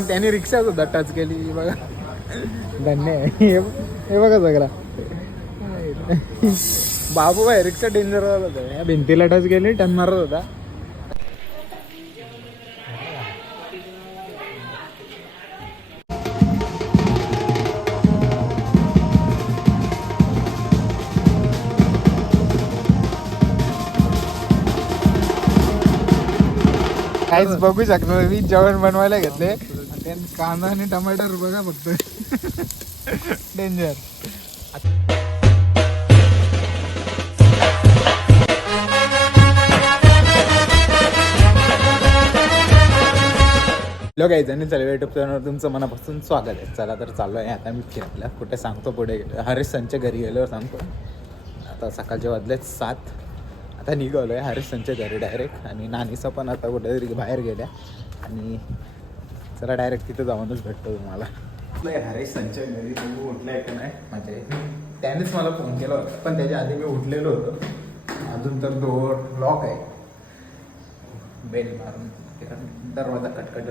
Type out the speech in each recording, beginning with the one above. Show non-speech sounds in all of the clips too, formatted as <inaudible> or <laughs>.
आणि त्याने रिक्षा सुद्धा टच केली बघा. धन्य आहे. हे बघा सगळा. बाबू भाई रिक्षा डेंजर होता. या भिंतीला टच गेली टन मारत होता. काहीच बघू शकणार मी जेवण बनवायला घेतले. त्यात कांदा आणि टमाटर बघा फक्त. डेंजर हॅलो काही जणी चालू युट्यूब चॅनलवर तुमचं मनापासून स्वागत आहे. चला तर चाललो आहे आता मी फिरायला. कुठे सांगतो पुढे? हरीश संच्या घरी गेल्यावर सांगतो. आता सकाळचे वाजले सात. आता निघालो आहे हरीश संच्या घरी डायरेक्ट आणि नानीचं पण आता कुठेतरी बाहेर गेल्या. आणि चला डायरेक्ट तिथं जाऊनच भेटतो तुम्हाला. अरे संचय संच्या घरी तुम्ही उठलाय का नाही? म्हणजे त्यानेच मला फोन केला होता पण त्याच्या आधी मी उठलेलो होतो. अजून तर डोअर लॉक आहे. बेल मारून दरवाजा कटकट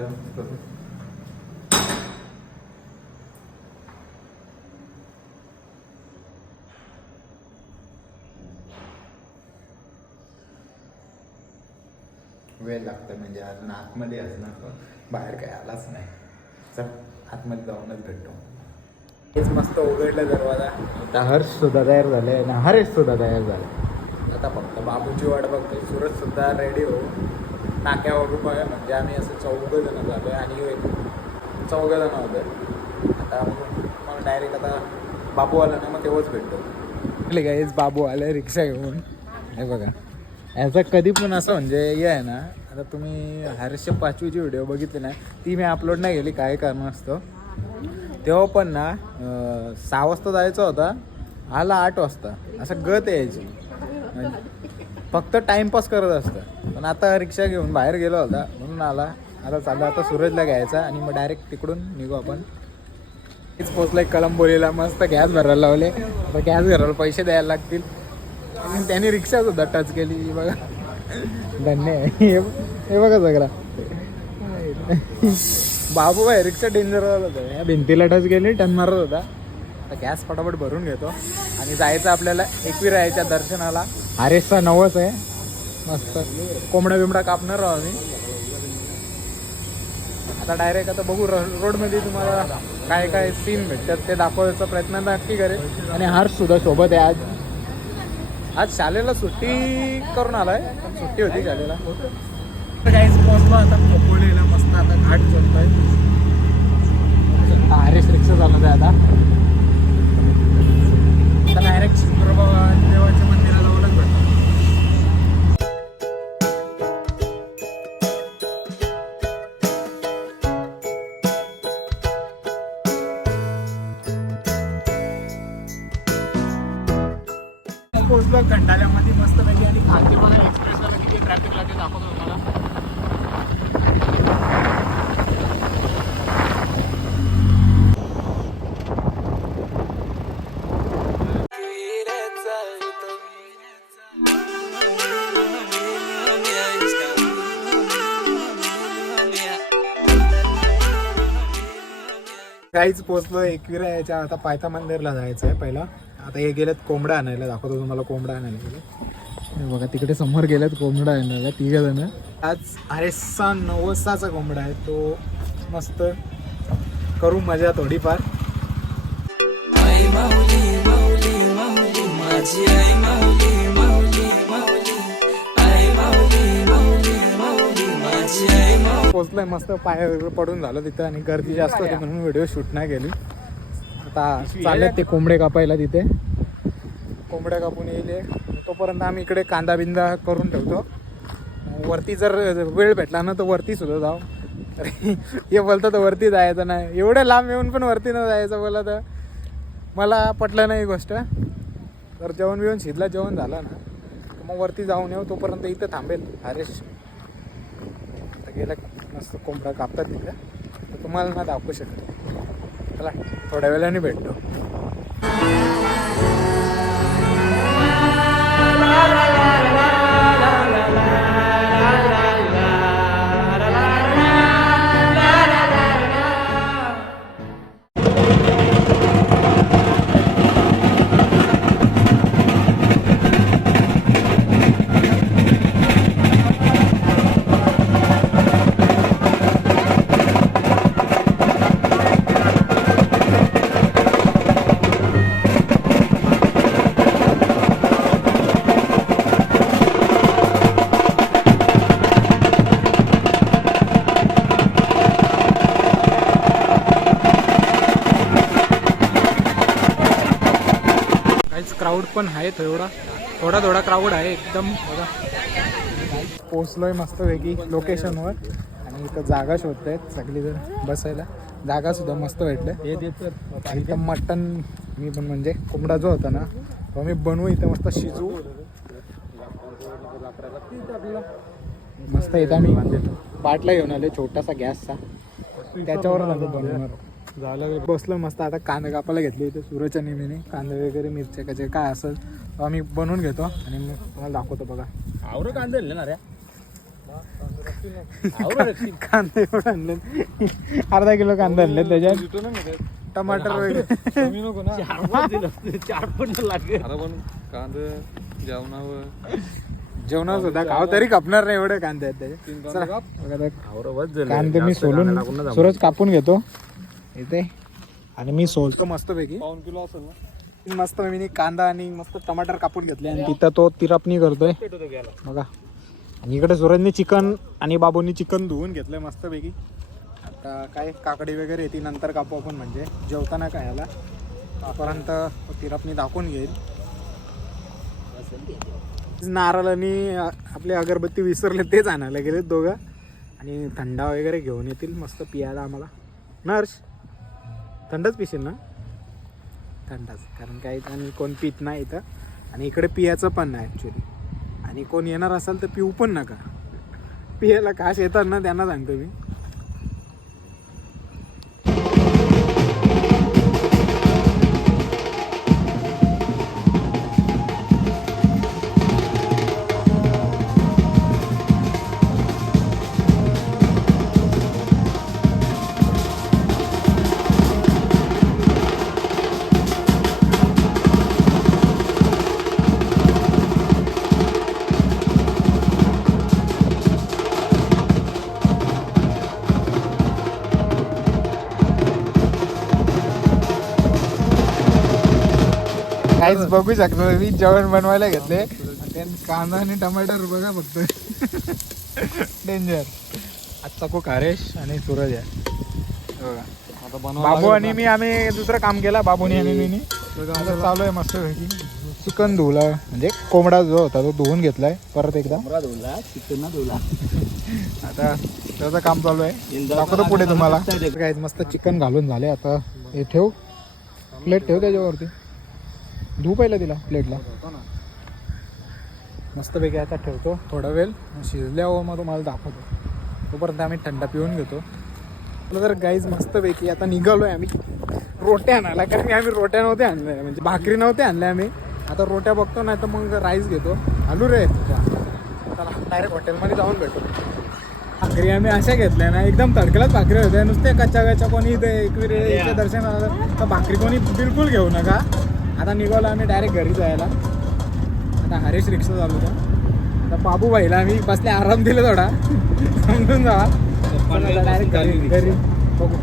वेळ लागतं म्हणजे अजून आतमध्ये असणार पण बाहेर काय आलाच नाही. चल आतमध्ये जाऊनच भेटतो हेच मस्त उघडलं दरवाजा. आता हर्ष सुद्धा तयार झाले आणि हरेश सुद्धा तयार झाले आता फक्त बाबूची वाट बघतोय सूरज सुद्धा रेडी हो. नाक्यावर आहे म्हणजे आम्ही असं चौघ जण झालो आणि चौघ जण होते आता मग डायरेक्ट आता बाबू आला ना मग तेव्हाच भेटतो म्हटले का हेच बाबू आले रिक्षा घेऊन. हे बघा. याचा कधी पण असं म्हणजे हे आहे ना आता तुम्ही हर्ष पाचवीची व्हिडिओ बघितली ना ती मी अपलोड नाही केली काय कारण असतं. तेव्हा पण ना सहा वाजता जायचं होता आला आठ वाजता. असं गत यायची. म्हणजे फक्त टाइमपास करत असतं. पण आता रिक्षा घेऊन बाहेर गेलो होता म्हणून आला. आता चाललं आता सूरजला घ्यायचा आणि मग डायरेक्ट तिकडून निघू आपण. तेच पोचलाय कलंबोलीला मस्त गॅस भरायला लावले. आता गॅस भरायला पैसे द्यायला लागतील. आणि त्यांनी रिक्षा सुद्धा टच केली बघा. धन्य आहे. हे बघा सगळा. बाबू भाई रिक्षा डेंजर होता. या भिंतीला टच गेली टन मारत होता. आता गॅस फटाफट भरून घेतो. आणि जायचं आपल्याला एकविरायाच्या दर्शनाला. आरेसचा नवस आहे. मस्त. कोंबडा बिमडा कापणार आहोत आम्ही. आता डायरेक्ट आता बघू रोडमध्ये तुम्हाला काय काय सीन भेटतात ते दाखवायचा प्रयत्न नक्की करेल आणि हर्ष सुद्धा सोबत आहे आज. आज शाळेला सुट्टी करून आलाय सुट्टी होती शाळेला काहीच पोहोचलो आता. खोपोलीला मस्त आता घाट चलतोय हरीश रिक्षा चालत आहे आता. आता डायरेक्ट शुक्रबाबा देवाच्या मंदिराला ओळख भेटतो पोहोचलो खंडाल्यामध्ये मस्त पैकी आणि खालतीपणा एक्सप्रेसला किती ट्रॅफिक लागते दाखवतो तुम्हाला. काहीच पोचलो एकविरा याच्या आता पायथा मंदिरला जायचं आहे पहिला. आता हे गेलेत कोंबडा आणायला दाखवतो तुम्हाला कोंबडा आणायला गेले बघा तिकडे समोर गेलेत कोंबडा आणायला तिघे जण आज आरेसा नवसाचा कोंबडा आहे तो मस्त. करू मजा थोडीफार. पोचलोय मस्त पाय वगैरे पडून झालं तिथं आणि गर्दी जास्त होती म्हणून व्हिडिओ शूट नाही केली. आता चाललेत ते कोंबडे कापायला तिथे. कोंबड्या कापून येईल तोपर्यंत आम्ही इकडे कांदा बिंदा करून ठेवतो. वरती जर वेळ भेटला ना तर वरती सुद्धा जाऊ. हे बोलतं तर वरती जायचं नाही. एवढं लांब येऊन पण वरती न जायचं बोला तर. मला पटलं नाही ही गोष्ट. तर जेवण बिवण शिजला जेवण झालं ना. मग वरती जाऊन येऊ तोपर्यंत इथं थांबेल. हरेश गेला. मस्त कोंबडा कापतात तिथे. तर तुम्हाला ना दाखवू शकतो. चला थोड्या वेळाने भेटतो. क्राऊड पण आहे थोडा. थोडा थोडा क्राऊड आहे एकदम. पोचलोय मस्त वेगळी लोकेशनवर आणि इथं जागा शोधतायत सगळीजण बसायला. जागा सुद्धा मस्त हे देतात आणि इथं मटन मी पण म्हणजे कोंबडा जो होता ना तो मी बनवू इथं मस्त शिजवू मस्त इथं आम्ही पाटला घेऊन आले छोटासा गॅसचा. त्याच्यावर आम्ही बनवणार. झालं बसलो मस्त. आता कांदा कापायला घेतले इथे. सूरजच्या नेहमीने कांदा वगैरे मिरच्या कचे काय असेल तो आम्ही बनवून घेतो आणि मग तुम्हाला दाखवतो बघा. आवर कांदे ना रे? <laughs> कांदे एवढं आणले. अर्धा किलो कांदा आणले त्याच्यात. टमाटर वगैरे. चार पण कांदा जेवणावर. जेवणावर सुद्धा खाव तरी कापणार नाही एवढे कांदे आहेत त्याचे. कांदे मी सोलून सूरज कापून घेतो. इथे. आणि मी सोलतो मस्तपैकी. पाऊन किलो असेल ना? मस्त मी कांदा आणि मस्त टमाटर कापून घेतले आणि तिथं तो तिरपणी करतोय. बघा. आणि इकडे सूरजने चिकन आणि बाबूंनी चिकन धुवून घेतलंय मस्तपैकी. आता काय काकडी वगैरे ती नंतर कापू आपण म्हणजे. जेवताना काय याला. तोपर्यंत तिरपणी दाखवून घेईल. नारळ आणि आपली अगरबत्ती विसरले तेच आणायला गेलेत दोघं. आणि थंडा वगैरे घेऊन येतील मस्त पियाला आम्हाला. नर्स थंडच पिशील ना? थंडच कारण काही आणि कोण पित नाही इथं. आणि इकडे पियाचं पण नाही ॲक्च्युली आणि कोण येणार असाल तर पिऊ पण नका. पियाला काश येतात ना त्यांना सांगतो मी. काहीच बघू शकतो मी जेवण बनवायला घेतले. कांदा आणि टमाटर बघा फक्त. डेंजर आजचा को कारेश आणि सूरज आहे. बघा. आता बनवा बाबू आणि मी आम्ही दुसरं काम केला बाबूनी आणि मी. चालू आहे मस्त चिकन धुवला. म्हणजे कोंबडा जो होता तो धुवून घेतलाय परत एकदा. धुला चिकन धुला आता त्याचं काम चालू आहे. दाखवतो पुढे तुम्हाला. काय मस्त चिकन घालून झाले. आता हे ठेव. प्लेट ठेव त्याच्यावरती. धू पहिलं तिला प्लेटला मस्तपैकी आता ठेवतो थोडा वेळ. शिजल्यावर मग तुम्हाला दाखवतो. तोपर्यंत आम्ही थंडा पिऊन घेतो. तर गाईज मस्तपैकी आता निघालोय आम्ही. रोट्या आणायला कारण की आम्ही रोट्या नव्हत्या आणल्या म्हणजे भाकरी नव्हत्या आणल्या आम्ही. आता रोट्या बघतो नाही तर मग राईस घेतो. आलू रे. चला डायरेक्ट हॉटेलमध्ये जाऊन भेटू. भाकरी आम्ही अशा घेतल्या ना एकदम तडकलाच भाकरी होत्या. नुसते कच्च्या कच्च्या कोणी इथे एकविरेच्या दर्शनाला. आलं तर भाकरी कोणी बिलकुल घेऊ नका. आता निघालो आम्ही डायरेक्ट घरी जायला. आता हरेश रिक्षा चालू होता आता बाबू भाईला आम्ही बसले आराम दिले थोडा. समजून जा. डायरेक्ट घरी घरी. बघू.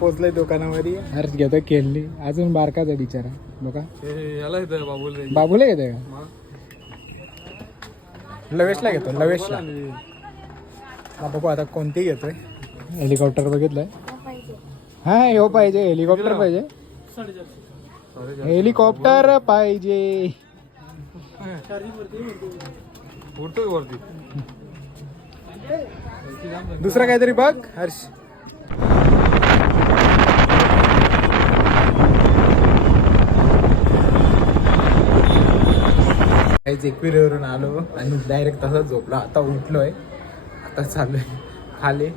पोचलोय दुकानामध्ये. हर्ष घेतो केली. अजून बारकाच आहे बिचारा. बघा. याला बाबूला बाबूला घेते का? लवेशला घेतो लवेशला. हा बघू आता कोणती घेतोय. हेलिकॉप्टर बघितलंय? हा हो पाहिजे. हेलिकॉप्टर पाहिजे. हेलिकॉप्टर पाहिजे. उडतो वरती दुसरं काहीतरी बघ हर्ष. काहीच एकविरीवरून आलो आणि डायरेक्ट तसंच झोपलो. आता उठलोय. आता चालू आहे खाली.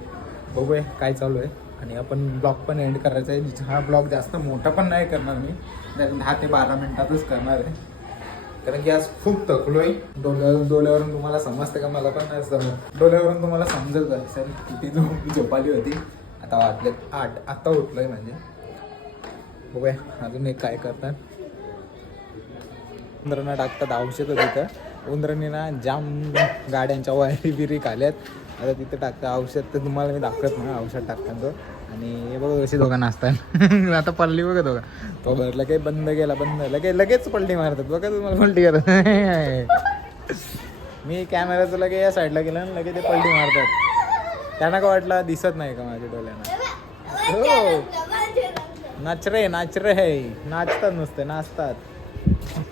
बघूया काय चालू आहे. आणि आपण ब्लॉग पण एंड करायचा आहे. हा ब्लॉग जास्त मोठा पण नाही करणार मी दहा ते बारा मिनिटातच करणार आहे. कारण की आज खूप आहे. डोल्या डोल्यावरून तुम्हाला समजतं का? मला पण नाही समज डोल्यावरून तुम्हाला समजत असेल किती झोप झोपाली होती. आता वाटले आठ आत्ता उठलो आहे म्हणजे. बघूया अजून एक काय करतात. उंदरांना टाकतात औषधं तिथं. उंदरांनी ना जाम गाड्यांच्या वायरी बिरी खाल्यात. आता तिथे टाकतं औषध. तर तुम्हाला मी दाखवत ना औषध टाकतात तो. आणि हे बघा कशी दोघं नाचतात <laughs> आता पल्ली बघा दोघं. तो भरला काही बंद केला बंद. लगे लगेच पलटी मारतात. बघा तुम्हाला पलटी करत. <laughs> मी कॅमेराचं लगे या साईडला गेलं लगे ते पलटी मारतात. त्यांना का वाटलं दिसत नाही का माझ्या डोळ्यांना? हो. नाच रे नाच रे. नाचतात नुसते नाचतात.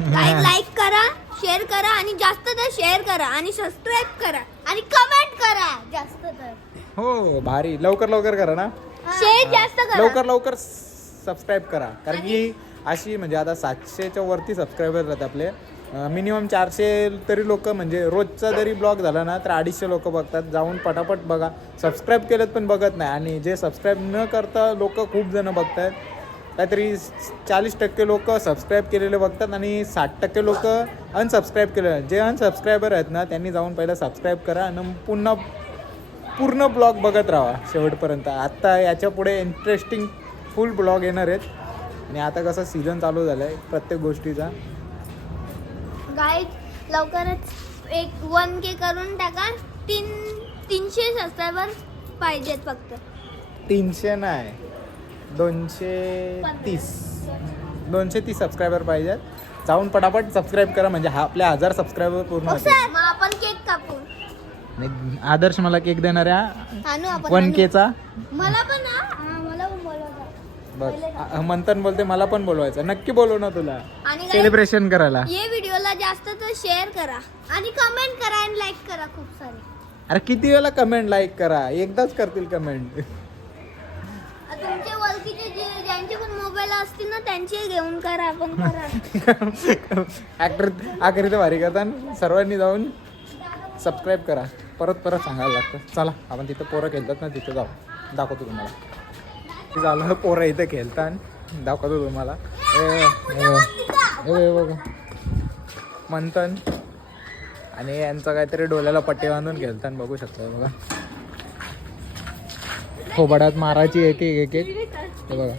लाईक करा शेअर करा आणि जास्त तर शेअर करा आणि सबस्क्राईब करा आणि कमेंट करा जास्त तर. हो भारी. लवकर लवकर करा ना. शेअर जास्त करा. लवकर लवकर सबस्क्राईब करा. कारण की अशी म्हणजे आता सातशेच्या वरती सबस्क्रायबर आहेत आपले. मिनिमम चारशे तरी लोक म्हणजे रोजचा जरी ब्लॉग झाला ना तर अडीचशे लोक बघतात. जाऊन पटापट बघा. सबस्क्राईब केलेत पण बघत नाही. आणि जे सबस्क्राईब न करता लोक खूप जण बघतात काहीतरी चाळीस टक्के लोक सबस्क्राईब केलेले बघतात आणि साठ टक्के लोक अनसबस्क्राईब केले जे अनसबस्क्रायबर आहेत ना त्यांनी जाऊन पहिलं सबस्क्राईब करा. आणि पुन्हा पूर्ण ब्लॉग बघत राहा शेवटपर्यंत. आत्ता याच्यापुढे इंटरेस्टिंग फुल ब्लॉग येणार आहेत. आणि आता कसं सीझन चालू झालं आहे प्रत्येक गोष्टीचा. गाईज लवकरच एक वन के करून टाका. तीन तीनशे सबस्क्रायबर पाहिजेत फक्त. तीनशे नाही दोनशे तीस. दोनशे तीस सबस्क्रायबर पाहिजेत. जाऊन पटापट सबस्क्राईब करा म्हणजे हा आपल्या हजार सबस्क्रायबर पूर्ण हो होते सर मग आपण केक कापू. आणि आदर्श मला केक देणाऱ्या वन. केचा. मला पण बघ मंथन बोलते मला पण बोलवायचं. नक्की बोलव ना तुला. सेलिब्रेशन करायला. ये व्हिडिओला जास्त तर शेअर करा. आणि कमेंट करा आणि लाईक करा खूप सारे. अरे किती वेळा कमेंट लाईक करा? एकदाच करतील कमेंट तुमचे ओळखीचे ज्यांचे पण मोबाईल असतील ना त्यांचे घेऊन करा आपण करा. ऍक्टर आखरी तर भारी करतात. सर्वांनी जाऊन सबस्क्राईब करा. परत परत सांगायला लागतं. चला आपण तिथं पोरं खेळतात ना तिथं जाऊ. दाखवतो तुम्हाला. झालं पोरं इथं खेळतात दाखवतो तुम्हाला. ए, बघा. मंथन आणि यांचं काहीतरी डोल्याला पट्टी बांधून खेळतात बघू शकतो बघा. खोबडात मारायची एक एक एक हे बघा.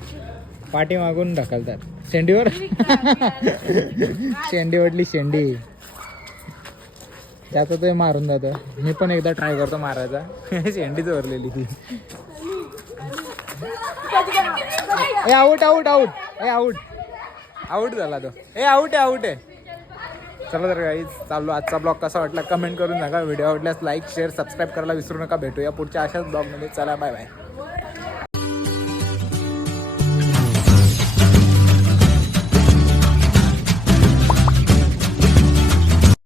पाठी मागून ढकलतात. शेंडीवर शेंडी वाटली <laughs> शेंडी. त्याचं ते मारून जातं. मी पण एकदा ट्राय करतो मारायचा. <laughs> शेंडीच वरलेली ती ए आऊट आऊट आऊट ए आऊट आऊट झाला तो. ए आऊट आहे आऊट आहे. चला तर काही चाललो. आजचा ब्लॉग कसा वाटला कमेंट करून सांगा. व्हिडिओ आवडल्यास लाईक शेअर सबस्क्राईब करायला विसरू नका. भेटूया पुढच्या अशाच ब्लॉगमध्ये चला बाय बाय